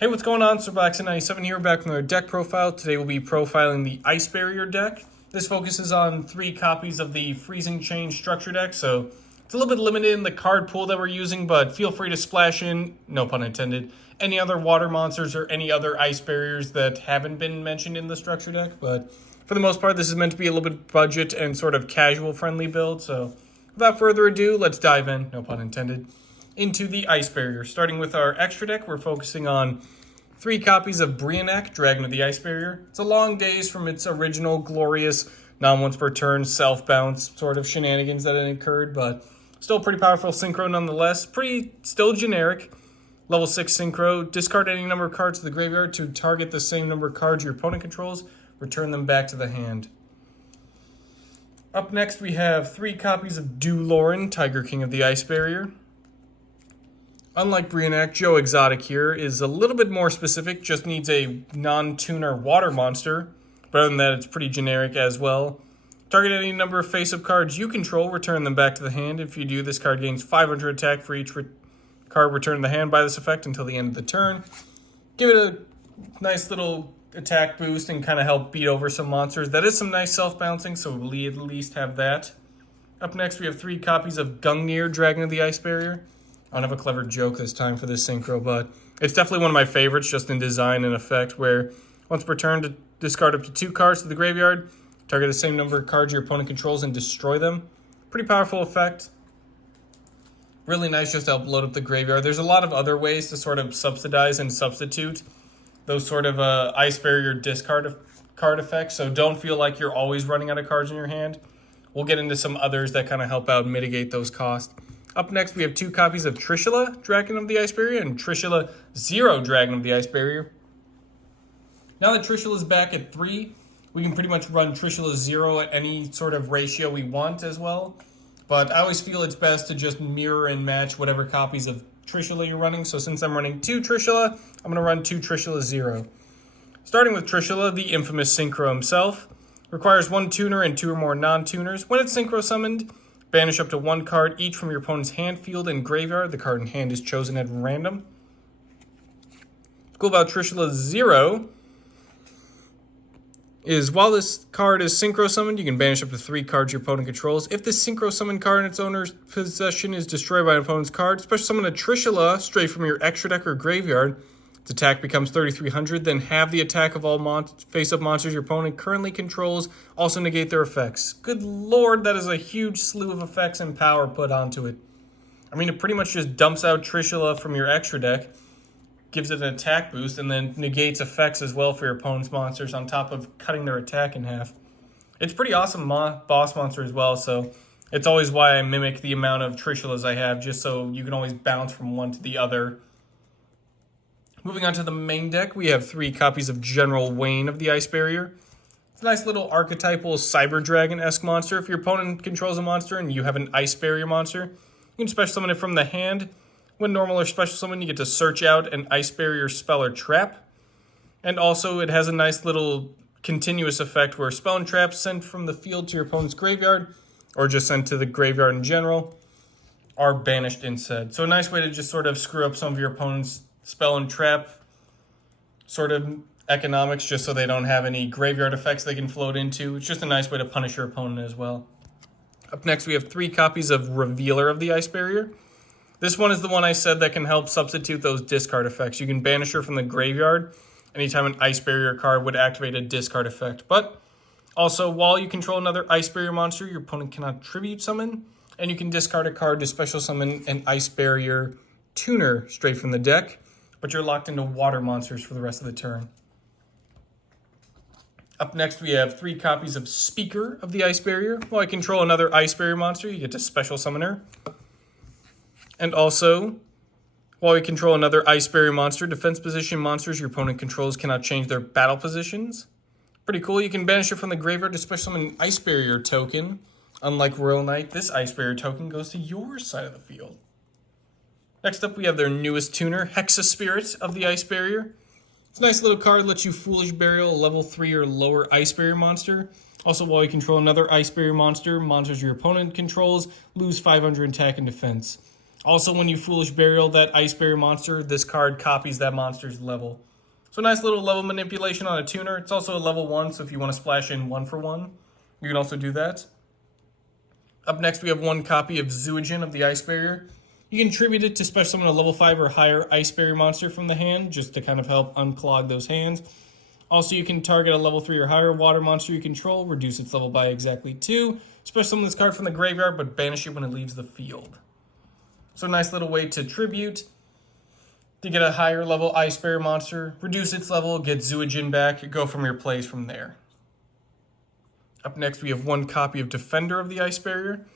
Hey, what's going on? SirBlackson97 here, back from our deck profile. Today we'll be profiling the Ice Barrier deck. This focuses on 3 copies of the Freezing Chain structure deck, so it's a little bit limited in the card pool that we're using, but feel free to splash in, no pun intended, any other water monsters or any other ice barriers that haven't been mentioned in the structure deck. But for the most part, this is meant to be a little bit budget and sort of casual friendly build, so without further ado, let's dive in, no pun intended, into the Ice Barrier. Starting with our extra deck, we're focusing on 3 copies of Brionac, Dragon of the Ice Barrier. It's a long days from its original glorious non-once per turn self-bounce sort of shenanigans that it occurred, but still pretty powerful synchro nonetheless. Pretty still generic. Level 6 synchro. Discard any number of cards to the graveyard to target the same number of cards your opponent controls. Return them back to the hand. Up next, we have 3 copies of Duloran, Tiger King of the Ice Barrier. Unlike Brionac, Joe Exotic here is a little bit more specific, just needs a non-tuner water monster. But other than that, it's pretty generic as well. Target any number of face-up cards you control, return them back to the hand. If you do, this card gains 500 attack for each card returned to the hand by this effect until the end of the turn. Give it a nice little attack boost and kind of help beat over some monsters. That is some nice self-bouncing, so we'll at least have that. Up next, we have 3 copies of Gung, Dragon of the Ice Barrier. I don't have a clever joke this time for this synchro, but it's definitely one of my favorites just in design and effect, where once per turn to discard up to 2 cards to the graveyard, target the same number of cards your opponent controls and destroy them. Pretty powerful effect. Really nice just to help load up the graveyard. There's a lot of other ways to sort of subsidize and substitute those sort of Ice Barrier discard card effects, so don't feel like you're always running out of cards in your hand. We'll get into some others that kind of help out mitigate those costs. Up next, we have 2 copies of Trishula, Dragon of the Ice Barrier, and Trishula 0, Dragon of the Ice Barrier. Now that Trishula is back at 3, we can pretty much run Trishula 0 at any sort of ratio we want as well. But I always feel it's best to just mirror and match whatever copies of Trishula you're running. So since I'm running 2 Trishula, I'm going to run 2 Trishula 0. Starting with Trishula, the infamous Synchro himself. Requires 1 tuner and 2 or more non-tuners. When it's Synchro summoned, banish up to 1 card each from your opponent's hand, field, and graveyard. The card in hand is chosen at random. What's cool about Trishula 0 is while this card is Synchro summoned, you can banish up to 3 cards your opponent controls. If this Synchro summoned card in its owner's possession is destroyed by an opponent's card, special summon a Trishula straight from your extra deck or graveyard. Its attack becomes 3,300, then have the attack of all face-up monsters your opponent currently controls also negate their effects. Good lord, that is a huge slew of effects and power put onto it. I mean, it pretty much just dumps out Trishula from your extra deck, gives it an attack boost, and then negates effects as well for your opponent's monsters on top of cutting their attack in half. It's pretty awesome boss monster as well, so it's always why I mimic the amount of Trishulas I have, just so you can always bounce from one to the other. Moving on to the main deck, we have 3 copies of General Wayne of the Ice Barrier. It's a nice little archetypal Cyber Dragon-esque monster. If your opponent controls a monster and you have an Ice Barrier monster, you can special summon it from the hand. When normal or special summon, you get to search out an Ice Barrier spell or trap. And also, it has a nice little continuous effect where spell and traps sent from the field to your opponent's graveyard, or just sent to the graveyard in general, are banished instead. So a nice way to just sort of screw up some of your opponent's spell and trap sort of economics, just so they don't have any graveyard effects they can float into. It's just a nice way to punish your opponent as well. Up next, we have 3 copies of Revealer of the Ice Barrier. This one is the one I said that can help substitute those discard effects. You can banish her from the graveyard anytime an Ice Barrier card would activate a discard effect. But also, while you control another Ice Barrier monster, your opponent cannot tribute summon, and you can discard a card to special summon an Ice Barrier tuner straight from the deck, but you're locked into water monsters for the rest of the turn. Up next, we have 3 copies of Speaker of the Ice Barrier. While you control another Ice Barrier monster, you get to special summon her. And also, while you control another Ice Barrier monster, defense position monsters your opponent controls cannot change their battle positions. Pretty cool. You can banish it from the graveyard to special summon an Ice Barrier token. Unlike Royal Knight, this Ice Barrier token goes to your side of the field. Next up, we have their newest tuner, Hexa Spirit of the Ice Barrier. It's a nice little card, lets you Foolish Burial a level 3 or lower Ice Barrier monster. Also, while you control another Ice Barrier monster, monsters your opponent controls lose 500 attack and defense. Also, when you Foolish Burial that Ice Barrier monster, this card copies that monster's level. So nice little level manipulation on a tuner. It's also a level 1, so if you want to splash in 1-for-1, you can also do that. Up next, we have 1 copy of Zuogen of the Ice Barrier. You can tribute it to special summon a level 5 or higher Ice Barrier monster from the hand, just to kind of help unclog those hands. Also, you can target a level 3 or higher water monster you control, reduce its level by exactly 2. Special summon this card from the graveyard, but banish it when it leaves the field. So a nice little way to tribute, to get a higher level Ice Barrier monster, reduce its level, get Zuogen back, go from your plays from there. Up next, we have 1 copy of Defender of the Ice Barrier.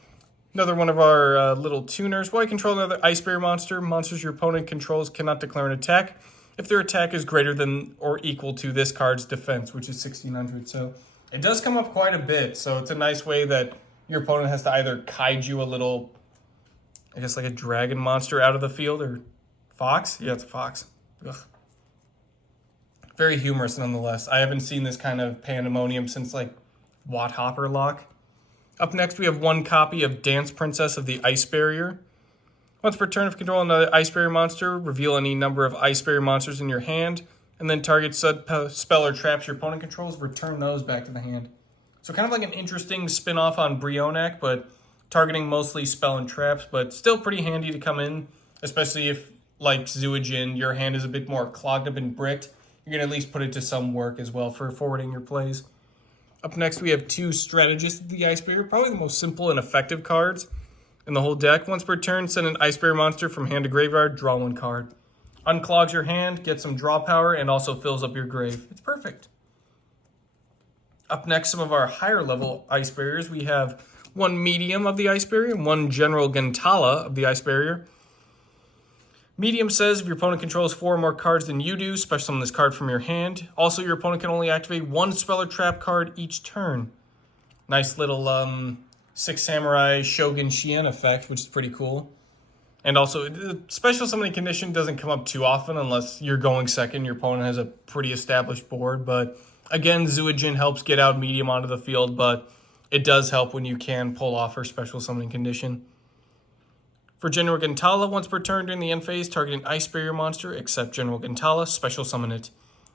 Another one of our little tuners. While you control another Ice Barrier monster, monsters your opponent controls cannot declare an attack if their attack is greater than or equal to this card's defense, which is 1600. So it does come up quite a bit. So it's a nice way that your opponent has to either kaiju a little, I guess like a dragon monster out of the field, or fox? Yeah, it's a fox. Ugh. Very humorous nonetheless. I haven't seen this kind of pandemonium since like Watt Hopper Lock. Up next, we have 1 copy of Dance Princess of the Ice Barrier. Once per turn, if you control another Ice Barrier monster, reveal any number of Ice Barrier monsters in your hand, and then target spell or traps your opponent controls, return those back to the hand. So kind of like an interesting spin-off on Brionac, but targeting mostly spell and traps, but still pretty handy to come in, especially if, like Zuogen, your hand is a bit more clogged up and bricked. You can at least put it to some work as well for forwarding your plays. Up next, we have 2 Strategists of the Ice Barrier, probably the most simple and effective cards in the whole deck. Once per turn, send an Ice Barrier monster from hand to graveyard, draw 1 card. Unclogs your hand, gets some draw power, and also fills up your grave. It's perfect. Up next, some of our higher level Ice Barriers. We have 1 Medium of the Ice Barrier, and 1 General Gantala of the Ice Barrier. Medium says if your opponent controls 4 or more cards than you do, special summon this card from your hand. Also, your opponent can only activate 1 spell or trap card each turn. Nice little 6 Samurai Shogun Shien effect, which is pretty cool. And also, the special summoning condition doesn't come up too often unless you're going second. Your opponent has a pretty established board. But again, Zuogen helps get out Medium onto the field, but it does help when you can pull off her special summoning condition. For General Gantala, once per turn during the end phase, target an Ice Barrier monster, except General Gantala, special summon it.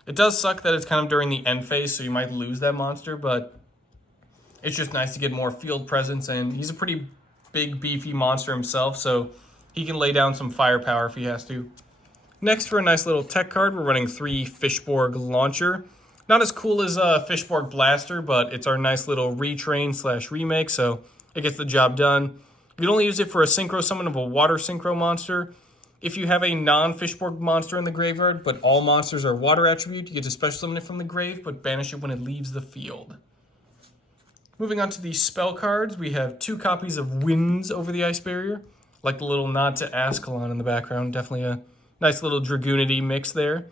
It does suck that it's kind of during the end phase, so you might lose that monster, but it's just nice to get more field presence, and he's a pretty big, beefy monster himself, so he can lay down some firepower if he has to. Next, for a nice little tech card, we're running 3 Fishborg Launcher. Not as cool as Fishborg Blaster, but it's our nice little retrain/remake, so it gets the job done. You can only use it for a synchro summon of a water synchro monster. If you have a non-Fishborg monster in the graveyard, but all monsters are water attribute, you get to special summon it from the grave, but banish it when it leaves the field. Moving on to the spell cards, we have 2 copies of Winds over the Ice Barrier. Like the little nod to Ascalon in the background, definitely a nice little Dragoonity mix there.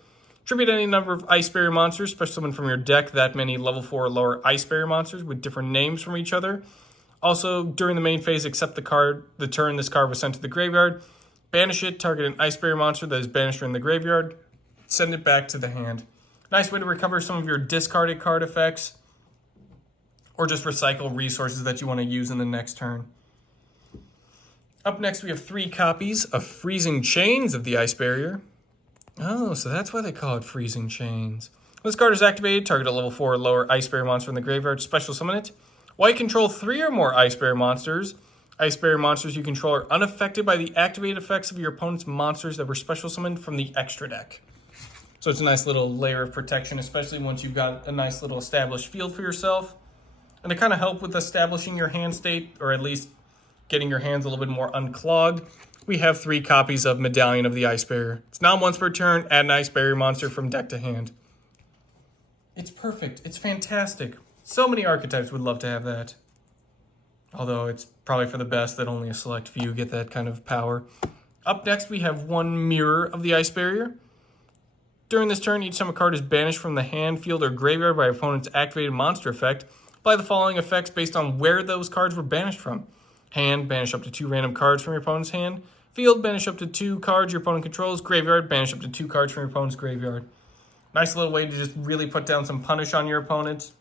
Tribute any number of Ice Barrier monsters, special summon from your deck that many level 4 or lower Ice Barrier monsters with different names from each other. Also, during the main phase, except the turn this card was sent to the graveyard, banish it, target an Ice Barrier monster that is banished in the graveyard, send it back to the hand. Nice way to recover some of your discarded card effects, or just recycle resources that you want to use in the next turn. Up next, we have 3 copies of Freezing Chains of the Ice Barrier. Oh, so that's why they call it Freezing Chains. When this card is activated, target a level 4 or lower Ice Barrier monster in the graveyard, special summon it. While you control 3 or more Ice Barrier monsters you control are unaffected by the activated effects of your opponent's monsters that were special summoned from the extra deck. So it's a nice little layer of protection, especially once you've got a nice little established field for yourself. And to kind of help with establishing your hand state, or at least getting your hands a little bit more unclogged, we have 3 copies of Medallion of the Ice Barrier. It's now once per turn, add an Ice Barrier monster from deck to hand. It's perfect. It's fantastic. So many archetypes would love to have that. Although it's probably for the best that only a select few get that kind of power. Up next, we have 1 Mirror of the Ice Barrier. During this turn, each time a card is banished from the hand, field, or graveyard by your opponent's activated monster effect, apply the following effects based on where those cards were banished from. Hand, banish up to 2 random cards from your opponent's hand. Field, banish up to 2 cards your opponent controls. Graveyard, banish up to 2 cards from your opponent's graveyard. Nice little way to just really put down some punish on your opponent.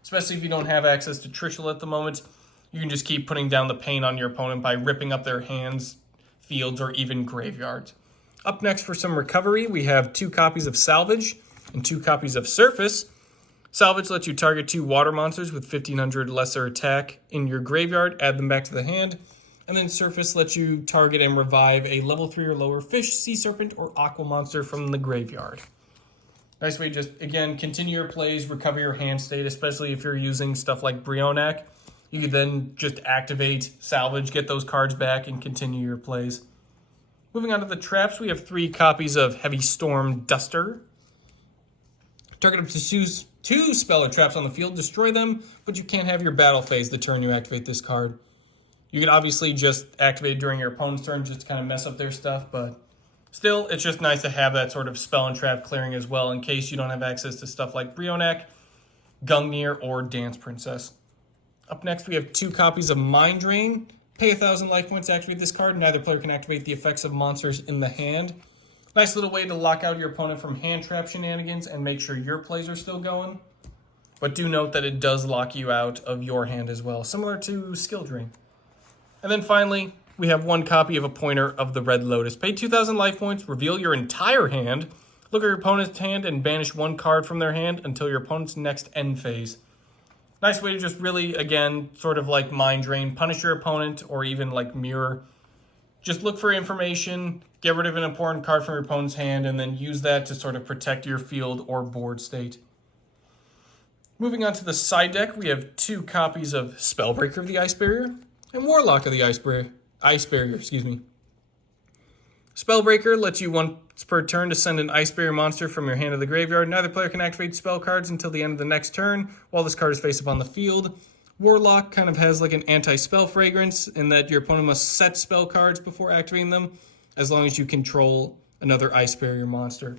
Especially if you don't have access to Trishula at the moment. You can just keep putting down the pain on your opponent by ripping up their hands, fields, or even graveyards. Up next for some recovery, we have 2 copies of Salvage and 2 copies of Surface. Salvage lets you target 2 water monsters with 1500 lesser attack in your graveyard, add them back to the hand. And then Surface lets you target and revive a level 3 or lower fish, sea serpent, or aqua monster from the graveyard. Nice way to just, again, continue your plays, recover your hand state, especially if you're using stuff like Brionac. You could then just activate Salvage, get those cards back, and continue your plays. Moving on to the traps, we have 3 copies of Heavy Storm Duster. Target up to 2 spell or traps on the field, destroy them, but you can't have your battle phase the turn you activate this card. You could obviously just activate it during your opponent's turn just to kind of mess up their stuff, but still, it's just nice to have that sort of spell and trap clearing as well in case you don't have access to stuff like Brionac, Gung, or Dance Princess. Up next, we have 2 copies of Mind Drain. Pay 1,000 life points to activate this card. Neither player can activate the effects of monsters in the hand. Nice little way to lock out your opponent from hand trap shenanigans and make sure your plays are still going. But do note that it does lock you out of your hand as well, similar to Skill Drain. And then finally, we have 1 copy of a Pointer of the Red Lotus. Pay 2,000 life points, reveal your entire hand, look at your opponent's hand, and banish 1 card from their hand until your opponent's next end phase. Nice way to just really, again, sort of like Mind Drain, punish your opponent, or even like Mirror. Just look for information, get rid of an important card from your opponent's hand, and then use that to sort of protect your field or board state. Moving on to the side deck, we have 2 copies of Spellbreaker of the Ice Barrier and Warlock of the Ice Barrier. Spellbreaker lets you once per turn to send an Ice Barrier monster from your hand to the graveyard. Neither player can activate spell cards until the end of the next turn while this card is face up on the field. Warlock kind of has like an anti-spell fragrance in that your opponent must set spell cards before activating them as long as you control another Ice Barrier monster.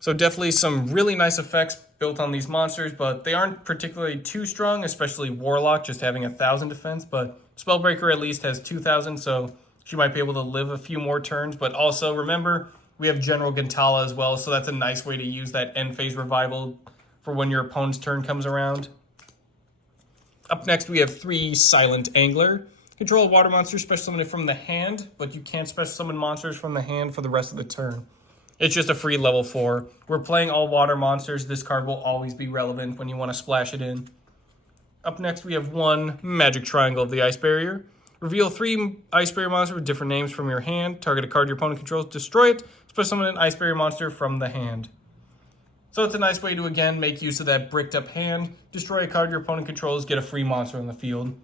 So definitely some really nice effects built on these monsters, but they aren't particularly too strong, especially Warlock just having 1,000 defense, but Spellbreaker at least has 2,000, so she might be able to live a few more turns. But also remember, we have General Gantala as well, so that's a nice way to use that end phase revival for when your opponent's turn comes around. Up next, we have 3 Silent Angler. Control a water monster, special summon it from the hand, but you can't special summon monsters from the hand for the rest of the turn. It's just a free level 4. We're playing all water monsters. This card will always be relevant when you want to splash it in. Up next, we have 1 Magic Triangle of the Ice Barrier. Reveal 3 Ice Barrier monsters with different names from your hand. Target a card your opponent controls, destroy it. Special summon an Ice Barrier monster from the hand. So it's a nice way to, again, make use of that bricked up hand. Destroy a card your opponent controls, get a free monster on the field.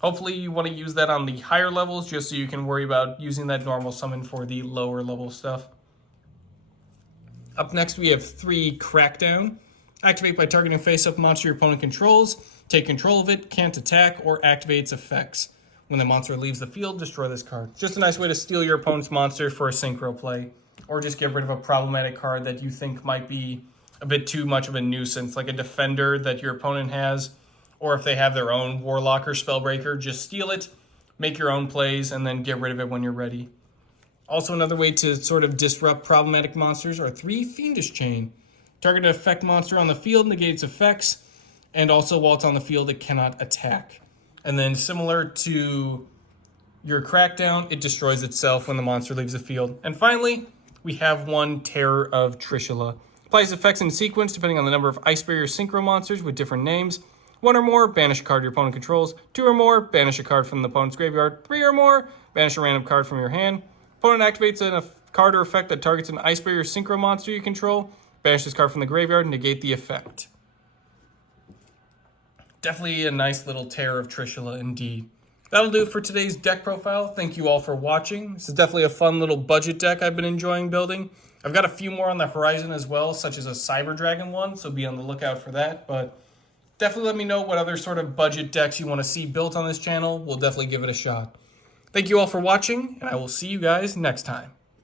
Hopefully you want to use that on the higher levels just so you can worry about using that normal summon for the lower level stuff. Up next, we have 3 Crackdown. Activate by targeting a face-up monster your opponent controls. Take control of it, can't attack, or activate its effects. When the monster leaves the field, destroy this card. Just a nice way to steal your opponent's monster for a synchro play. Or just get rid of a problematic card that you think might be a bit too much of a nuisance, like a defender that your opponent has. Or if they have their own Warlock or Spellbreaker, just steal it, make your own plays, and then get rid of it when you're ready. Also, another way to sort of disrupt problematic monsters are 3 Fiendish Chain. Target an effect monster on the field, negate its effects, and also while it's on the field, it cannot attack. And then similar to your Crackdown, it destroys itself when the monster leaves the field. And finally, we have 1 Terror of Trishula. Applies effects in sequence depending on the number of Ice Barrier Synchro monsters with different names. 1 or more, banish a card your opponent controls. 2 or more, banish a card from the opponent's graveyard. 3 or more, banish a random card from your hand. Opponent activates a card or effect that targets an Ice Barrier Synchro monster you control. Banish this card from the graveyard and negate the effect. Definitely a nice little Terror of Trishula indeed. That'll do it for today's deck profile. Thank you all for watching. This is definitely a fun little budget deck I've been enjoying building. I've got a few more on the horizon as well, such as a Cyber Dragon one, so be on the lookout for that. But definitely let me know what other sort of budget decks you want to see built on this channel. We'll definitely give it a shot. Thank you all for watching, and I will see you guys next time.